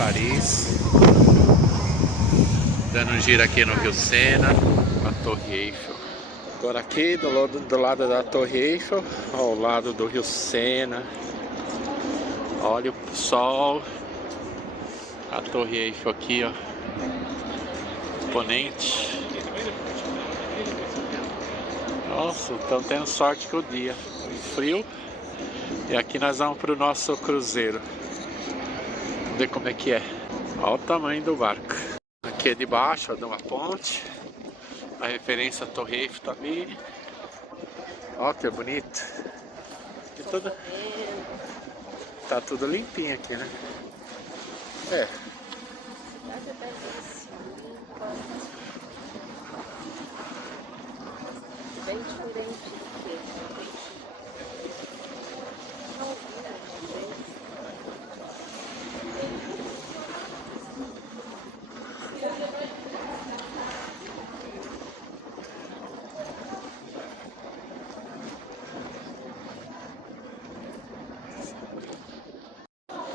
Paris. Dando um giro aqui no Rio Sena, a Torre Eiffel. Agora aqui do lado da Torre Eiffel, ao lado do Rio Sena. Olha o sol. A Torre Eiffel aqui, ó. Imponente. Nossa, estão tendo sorte que o dia frio. E aqui nós vamos para o nosso cruzeiro. Vamos ver como é que é. Olha o tamanho do barco. Aqui é de baixo, ó, de uma ponte. A referência à Torre Eiffel tá ali. Ó, que bonito. Aqui tudo... Tá tudo limpinho aqui, né? É. Bem diferente do que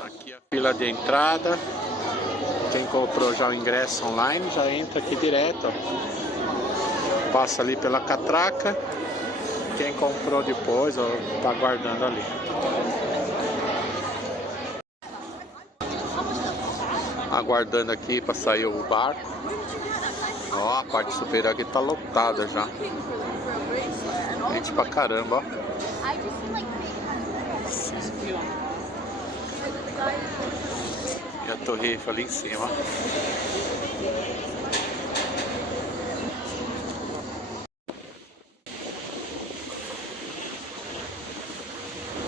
aqui a fila de entrada. Quem comprou já o ingresso online já entra aqui direto, ó. Passa ali pela catraca. Quem comprou depois, ó, tá aguardando ali. Aguardando aqui para sair o barco. Ó, a parte superior aqui tá lotada já. Gente pra caramba, ó. E a Torre Eiffel ali em cima.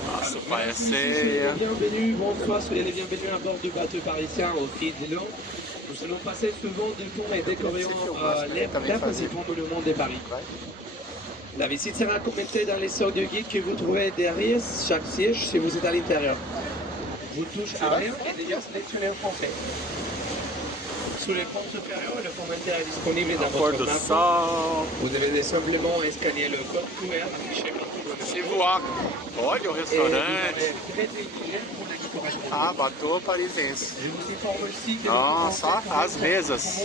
Nossa, Passeio. Bienvenue, bonsoir, soyez les bienvenus à bord du bateau parisien au pied de l'eau. Nous allons passer souvent du pont et décorerons les principaux monuments de Paris. La visite sera commentée dans les sortes de guide que vous trouvez derrière chaque siège si vous êtes à l'intérieur. Vous touchez à rien et déjà sélectionnez en français. Sous le pont supérieur, le commentaire est disponible dans votre map. Vous devez simplement scanner le code QR affiché partout dans le Se voar. Olha o restaurante. Ah, bateau parisiense. Nossa, as mesas.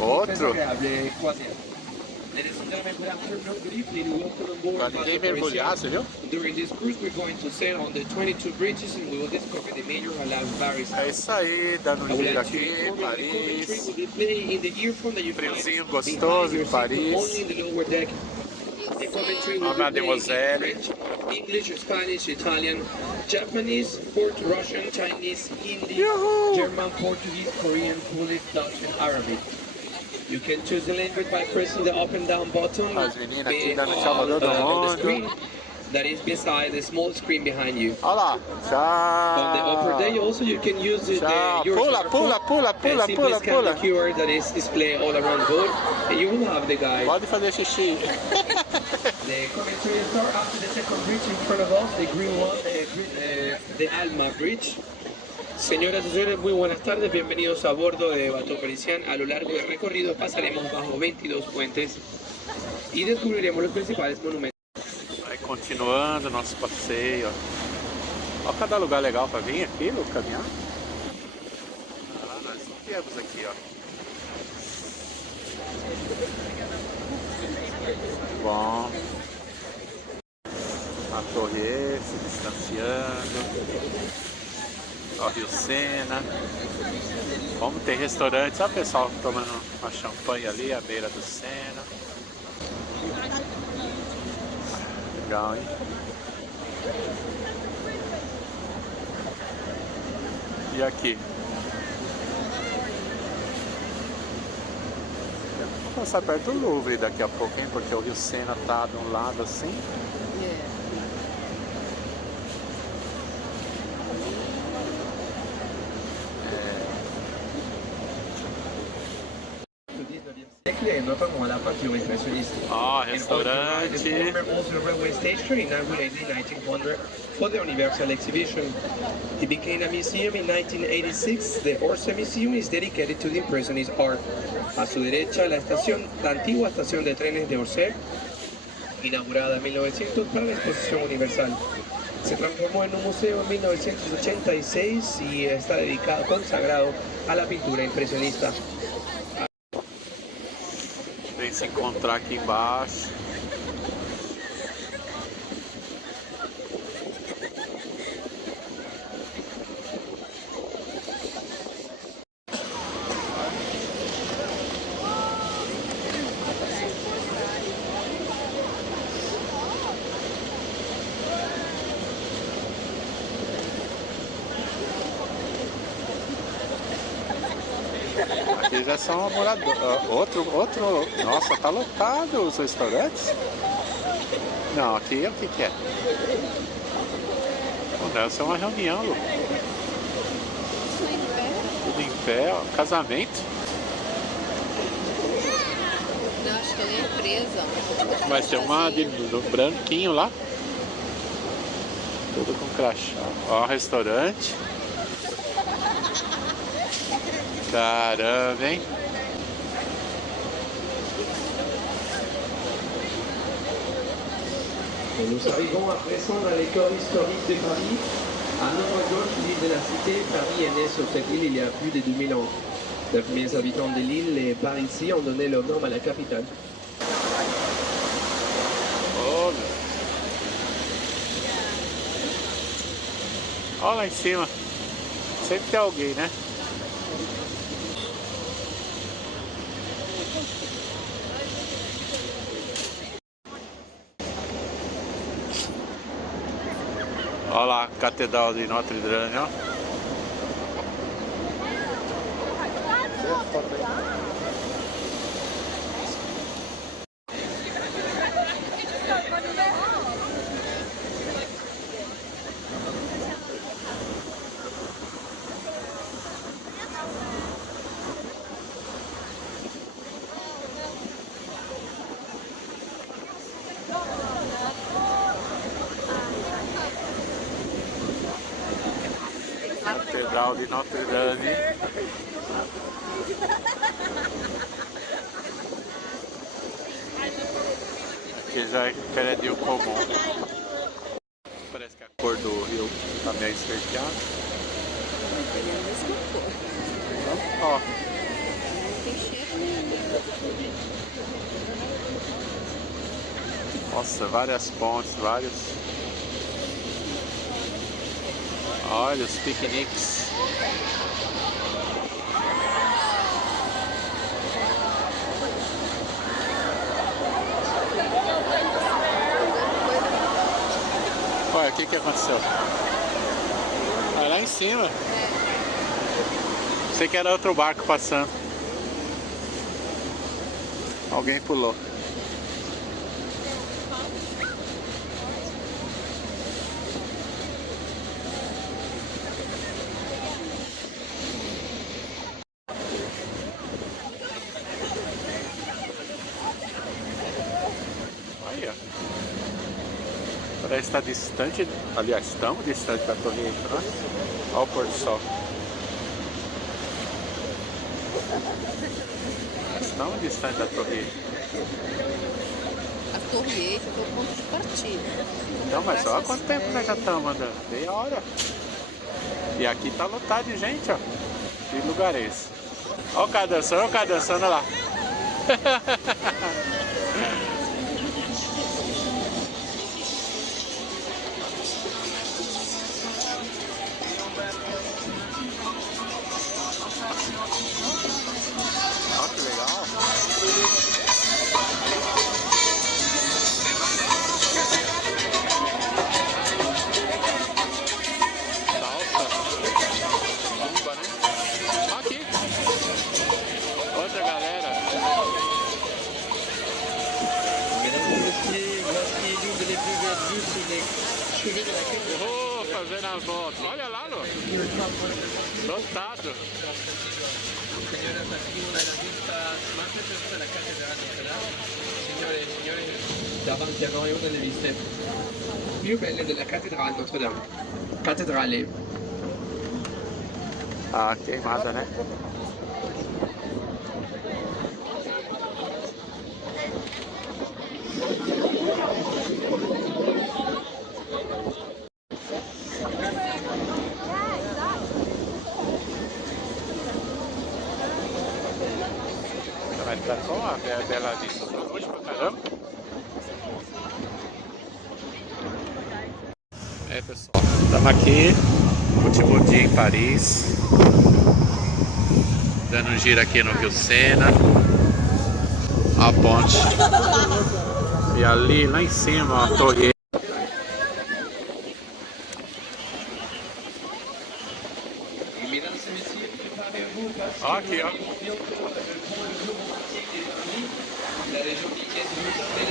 Outro? Pra ninguém mergulhar, você viu? During this cruise, we're going to sail on the 22 bridges and we will discover the major islands Paris. É isso aí, dando um giro aqui, Paris. Friozinho gostoso em Paris. A Mademoiselle. English, Spanish, Italian, Japanese, Russian, Chinese, Hindi, German, Portuguese, Korean, Polish, Dutch, and Arabic. You can choose the language by pressing the up and down button As meninas aqui dando Salvador do on the screen mundo. that is beside the small screen behind you. Olha lá, On the upper day tchau. also you can use your Pula, pula, pula, and pula, simply pula, scan pula. the QR that is displayed all around the boat and you will have the guide. Pode fazer xixi. The commentary start after the second bridge in front of us, the green one, the Alma Bridge. Señoras y señores, muy buenas tardes, bienvenidos a bordo de Bateau Parisien. A lo largo del recorrido pasaremos bajo 22 puentes y descubriremos los principales monumentos. Vai continuando nosso passeio. Olha cada lugar legal para vir aqui, Lu, caminhar. Ah, nós viemos aqui, ó. Bom. A Torre Eiffel se distanciando. Ó, Rio Sena. Como tem restaurantes, olha o pessoal tomando uma champanhe ali à beira do Sena. Legal, hein? E aqui? Vou passar perto do Louvre daqui a pouco, hein? Porque o Rio Sena tá de um lado assim. siècle, notamment à la peinture impressionniste. Ó, And restaurante. the former Oslo railway station inaugurated in 1900 for the Universal Exhibition. It became a museum in 1986. The Orsa Museum is dedicated to the impressionist art. A su derecha, la antigua estación de trenes de Orsay, inaugurada en 1900 para la exposición universal. Se transformó en un museo en 1986 y está consagrado a la pintura impresionista. Vem se encontrar aqui embaixo. Aqui já são moradores. Outro. Nossa, tá lotado os restaurantes. Não, aqui o que é? Pô, deve ser uma reunião, Lu. Tudo em pé, ó. Casamento. Não, acho que é uma empresa. Vai ser uma do branquinho lá. Tudo com crachá. Ó, restaurante. Caramba, hein? Nous arrivons à présent dans les corps historiques de Paris. À notre gauche, l'île de la Cité. Paris est né sur cette île il y a plus de 2000 ans. Les premiers habitants de l'île, les Parisiens, ont donné leur nom à la capitale. Olha. Olha lá em cima. Sempre tem alguém, né? Olha lá a Catedral de Notre Dame, ó. Catedral de Notre Dame. Aqui já é prédio comum. Parece que a cor do rio está meio esverdeada. Então, ó. Tem cheiro nenhum. Nossa, várias pontes, vários. Olha os piqueniques. Olha, o que aconteceu? Olha lá em cima. Sei que era outro barco passando. Alguém pulou. Parece estar distante, aliás, estamos distante da Torre Eiffel, né? Olha o pôr do sol. Estamos distante da Torre Eiffel. A Torre Eiffel foi o ponto de partida. Então, mas olha quanto tempo nós já estamos andando. Meia hora. E aqui tá lotado de gente, ó. Que lugar é esse? Olha o cara dançando, olha lá. Olha que legal. Salsa. Zumba, né? Aqui. Outra galera. Oh, fazendo as voltas. Olha lá, Lu. Lotado. Señora, aquí una de las vistas más preciosas de la calle davanti a noi una delle viste più belle della cattedrale Notre Dame. Cattedrale. Ah, queimada, né? Vai estar com a bela vista pra longe pra caramba. É, pessoal, estamos aqui, último dia em Paris, dando um giro aqui no Rio Sena, a ponte, e ali lá em cima a torre. Ó, aqui, ó.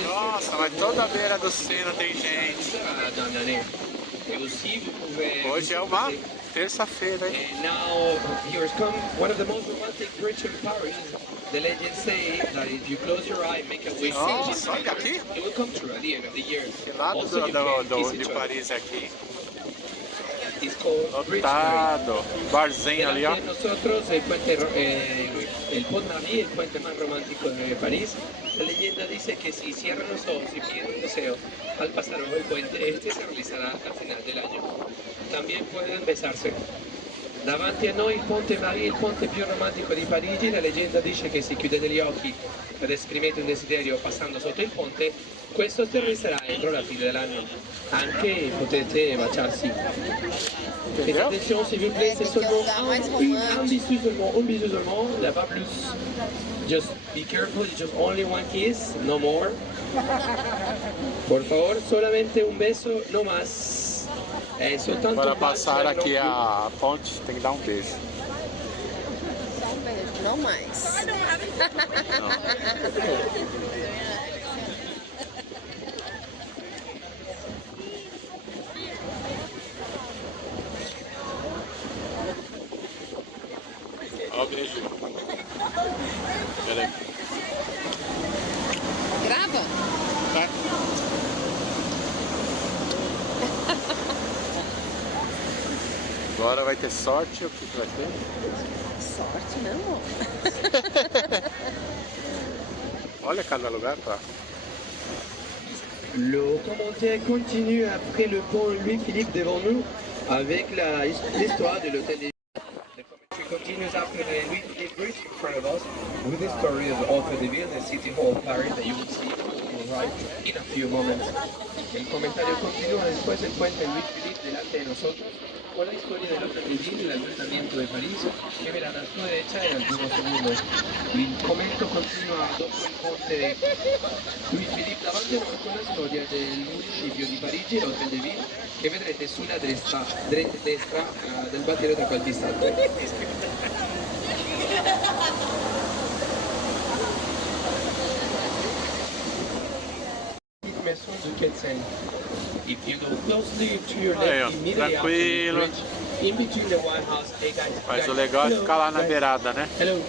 Nossa, mas toda a beira do Sena tem gente. Hoje é uma terça-feira, hein? And now here's come one of the most romantic bridges in Paris. The legends say that if you close your eye and make a wish, Nossa, olha aqui. it will come true at the end of the year. Que lado Also, you can kiss de each other. Paris é aqui? It's called Bridge Paris. Lotado. Barzinho ali, ó. Delante de nosotros el Pont Marie, el puente más romántico de París. La leyenda dice que si cierran los ojos y piden un deseo al pasar bajo el puente, este se realizará al final del año. También pueden besarse. Davanti a noi il Ponte Marie, il ponte più romantico di Parigi. La leggenda dice che se chiudete gli occhi ed esprimete un desiderio passando sotto il ponte, questo si realizzerà entro la fine dell'anno. Anche potete baciarsi. Faites attention s'il vous plaît, c'est seulement un bisou seulement, il n'y a pas plus. Just be careful, it's just only one kiss, no more. Por favor, solamente un beso, no más. Soltanto Para un bacio, passar non aqui più. a ponte tem que dar um beijo. Só um beijo, não mais. Ó o beijo. Peraí. Grava? Tá? Agora vai ter sorte, o que vai ter? Sorte, não. Olha cada lugar, tá? Le commentaire continue après le pont Louis-Philippe devant nous avec l'histoire de l'hôtel des The commentary continues after the Louis-Philippe Bridge in front of us with the story of Hôtel de Ville, the city hall of Paris that you will see on the right in a few moments. El comentario continúa después del puente Louis-Philippe delante de nosotros con la historia del Hôtel de Ville, el ayuntamiento de París, que verán a su derecha en algunos segundos. Il commento continua dopo il ponte Louis-Philippe davanti a noi con la storia del municipio di Parigi, l'Hôtel de Ville, che vedrete sulla destra del barriere da qualche istante. Maison du Quai. If you go closely to your Aí, ó, left, immediately after the tranquilo. bridge, in between the White House, hey guys. Mas guys, o legal é hello, ficar lá na guys. beirada, né? Hello.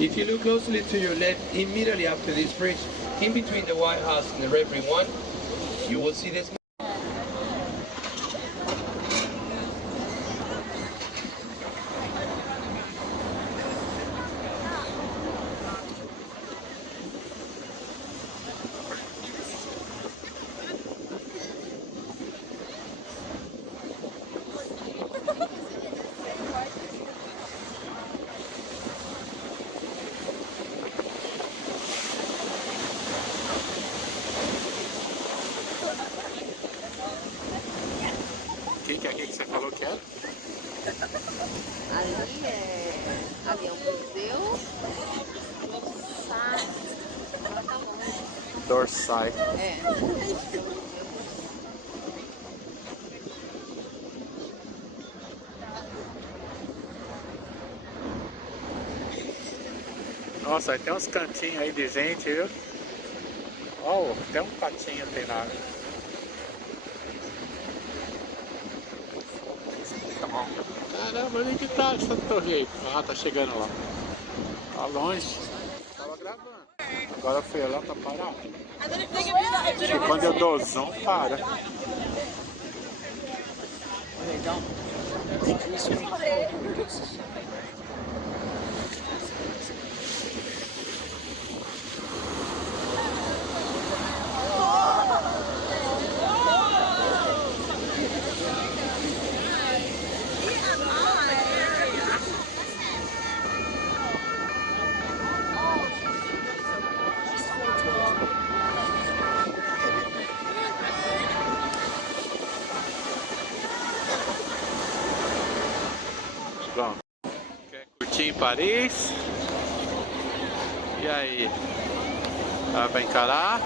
If you look closely to your left, immediately after this bridge, in between the White House and the Reverie One, you will see this. Que é aqui que você falou que era? Ali é um museu. Dorsai. É. Nossa, aí tem uns cantinhos aí de gente, viu? Ó, até um patinho tem lá. Caramba, onde que tá essa torre aí? Ah, tá chegando lá. Tá longe. Tava gravando. Agora foi lá, tá parado. Porque quando eu dou zoom, para. Pronto. Quer curtir em Paris? E aí? Dá pra encarar?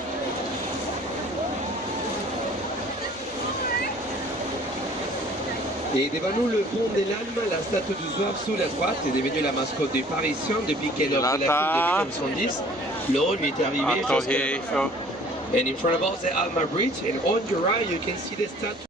Et devant nous, le pont des Lalmes, la statue du Zouave sous la droite est devenue la mascotte des Parisiens depuis qu'elle a pris la coupe de 1910. L'eau lui est arrivée A Torre Eiffel. And in front of us, the Alma Bridge, and on your right, you can see the statue.